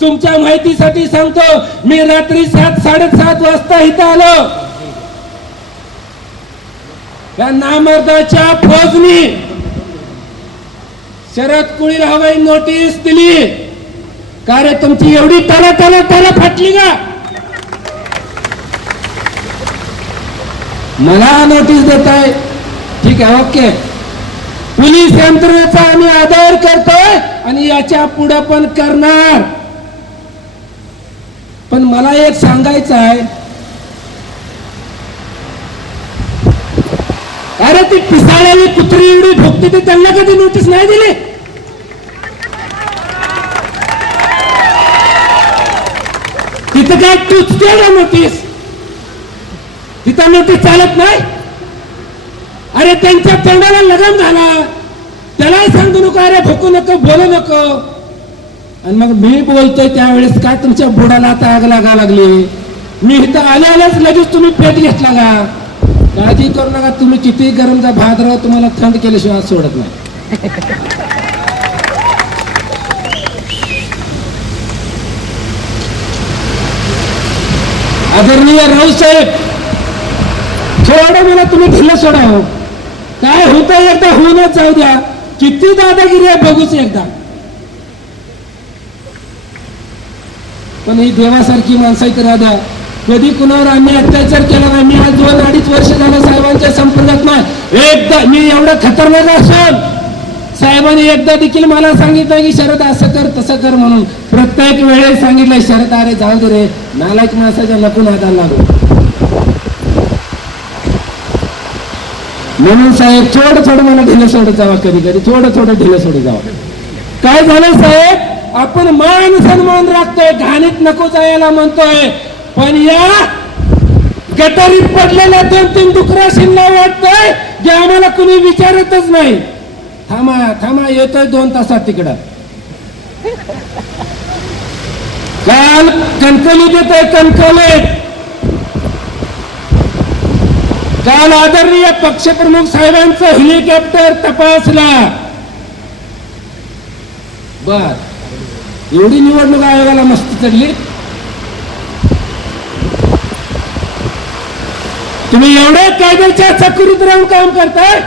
तुमच्या माहितीसाठी सांगतो मी रात्री सात साडेसात वाजता इथं आलो. त्या नामर्दाच्या फौजनी शरद कुळीला हवाई नोटीस दिली. का रे तुमची एवढी तला तला तला फाटली का? मला नोटीस देत आहे ठीक आहे ओके. पोलीस यंत्रणेचा आम्ही आदर करतोय आणि याच्यापुढे पण करणार. पण मला एक सांगायचं आहे. अरे ती पिसाळ्याने कुत्री एवढी भोगते ते त्यांना कधी नोटीस नाही दिली? तिथं काय टुचते ना नोटीस तिथं नोटीस चालत नाही? अरे त्यांच्या तोंडाला लगाम झाला. त्यालाही सांगू नको अरे भोकू नको बोलू नको. आणि मग मी बोलतोय त्यावेळेस काय तुमच्या बुडाला आता आग लागा लागली? मी इथं आल्या आल्याच लगेच तुम्ही पेट घेतला का? काळजी करू नका तुम्ही किती गरमचा भात राहा तुम्हाला थंड केल्याशिवाय सोडत नाही. आदरणीय राऊत साहेब थोडं मला तुम्ही ढिलं सोडा हो. काय होत एकदा होऊनच जाऊ द्या. किती दादागिरी आहे बघूच एकदा. पण ही देवासारखी माणसं आहेत राधा. कधी कुणावर आम्ही अत्याचार केला नाही. मी आज दोन अडीच वर्ष झालं साहेबांच्या संपर्कात नाही. एकदा मी एवढं खतरनाक असून साहेबांनी एकदा देखील मला सांगितलं की शरद असं कर तसं कर म्हणून प्रत्येक वेळेस सांगितलं शरद अरे जाऊ दे रे. नालायक माणसाच्या नकून नादाला लागू. म्हणून साहेब थोडं थोडं मला ढिलं सोडत जावा कधी कधी. थोडं थोडं ढिलं सोडत जावा. काय झालं साहेब? आपण मान सन्मान राखतोय घाणीत नको जायला म्हणतोय. पण या गटारीत पडलेल्या दोन तीन डुकराशींना वाटतंय जे आम्हाला कुणी विचारतच नाही. थांबा थांबा येतोय दोन तासात तिकडं. काल कणकली देतोय कणकवले. काल आदरणीय पक्षप्रमुख साहेबांचं हेलिकॉप्टर तपासला. बर. एवढी निवडणूक आयोगाला मस्ती चढली? तुम्ही एवढे कायद्याच्या चक्रीत राहून काम करताय?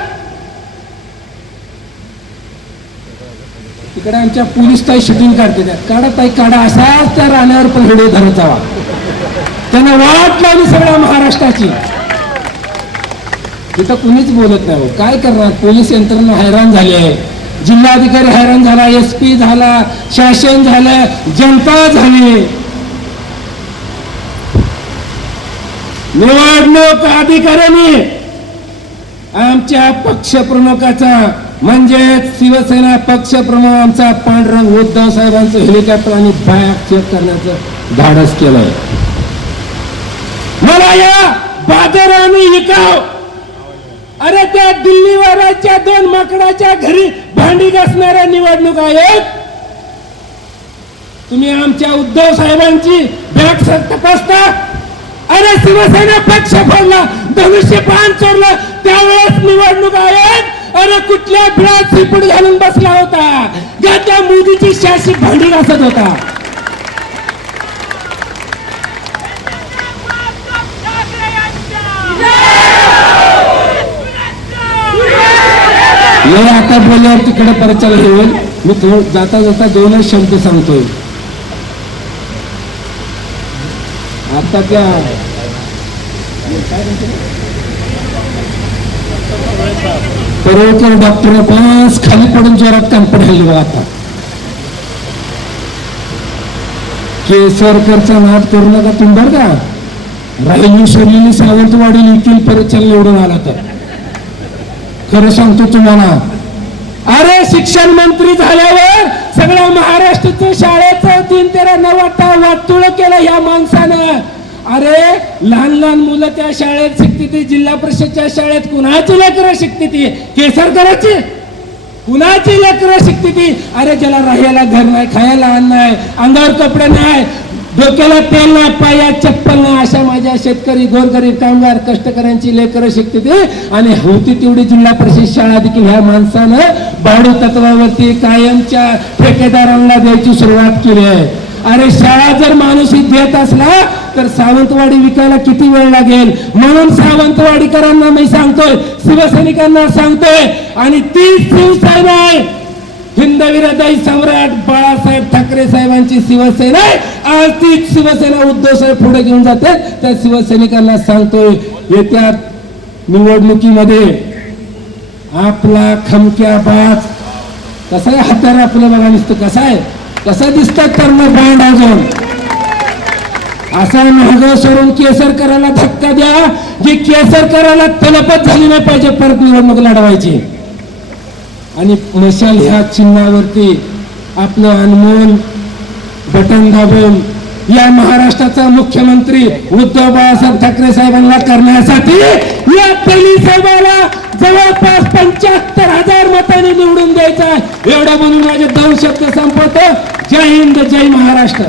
तिकडे आमच्या पोलीस ताई शूटिंग काढते त्या. काढा ताई काढा. असाच त्या राण्यावर पण हिडे धरत जावा. त्यांना वाट लावली सगळ्या महाराष्ट्राची. तिथं कुणीच बोलत नाही हो. काय करणार? पोलीस यंत्रणा हैराण झाली आहे. जिल्हाधिकारी हैराण झाला एस पी झाला शासन झालं जनता झाली. निवडणूक अधिकाऱ्यांनी आमच्या पक्षप्रमुखाचा म्हणजे शिवसेना पक्षप्रमुख आमचा पांडुरंग उद्धव साहेबांचं हेलिकॉप्टर आणि बॅग चेक करण्याचं धाडस केलंय. मला या बाजाराने विकाव अरे त्या दिल्लीवाराच्या दोन माकडाच्या घरी भांडी घासणारा निवडणूक आयोग तुम्ही आमच्या उद्धव साहेबांची बॅग तपासता. अरे शिवसेना पक्ष फोडला धनुष्य पान चोरलं त्यावेळेस निवडणूक आयोग अरे कुठल्या बिळात सिपूट घालून बसला होता? ज्या त्या मोदीची शासी भांडी घासत होता. मी आता बोलल्यावर तिकडे परत चला होईल मी थोड जाता जाता दोनच शब्द सांगतोय. आता त्या परवकर डॉक्टर बस खाली पडून जोरात काम पडलेली बघा आता. केसरकरचा नाद करू नका तुम्ही बरं का. राहिली शरीर सावंतवाडी येथील परत चल निवडून आला तर खरं सांगतो तुम्हाला. अरे शिक्षण मंत्री झाल्यावर सगळं महाराष्ट्राचं शाळेचं तीन तेरा नवाटा वाटतुळ केलं या माणसानं. अरे लहान लहान मुलं त्या शाळेत शिकते ती जिल्हा परिषदच्या शाळेत कुणाची लेकरं शिकते ती? केसरकराची कुणाची लेकरं शिकते ती? अरे ज्याला राहायला घर नाही खायला अन्न नाही अंगावर कपडे नाही डोक्याला तेल नाही पायात चप्पल नाही अशा माझ्या शेतकरी गोरगरीब कामगार कष्टकऱ्यांची लेकरं शिकते ते आणि होती तेवढी जिल्हा परिषद शाळा देखील ह्या माणसानं बाडू तत्वावरती कायमच्या ठेकेदारांना द्यायची सुरुवात केली आहे. अरे शाळा जर माणूस देत असला तर सावंतवाडी विकायला किती वेळ लागेल? म्हणून सावंतवाडीकरांना मी सांगतोय शिवसैनिकांना सांगतोय आणि तीच शिवसेना आहे. हिंदवीरदाई सम्राट बाळासाहेब ठाकरे साहेबांची शिवसेना आज ती शिवसेना उद्धव साहेब पुढे घेऊन जाते. त्या शिवसैनिकांना सांगतोय येत्या निवडणुकीमध्ये आपला खमक्या बाज कसा आहे? हत्यार आपलं बघा दिसतो कसा आहे? कसा दिसतात करणं बांड अजून? असा महाग सोडून केसर करायला धक्का द्या. जी केसर करायला तलपत झाली नाही पाहिजे परत निवडणूक लढवायची. आणि मशाल ह्या चिन्हावरती आपलं अनमोल बटन दाबून या महाराष्ट्राचा मुख्यमंत्री उद्धव बाळासाहेब ठाकरे साहेबांना करण्यासाठी या पहिली साहेबाला जवळपास पंच्याहत्तर हजार मतांनी निवडून द्यायचा एवढं म्हणून माझे दोन शब्द संपवतो. जय हिंद जय महाराष्ट्र.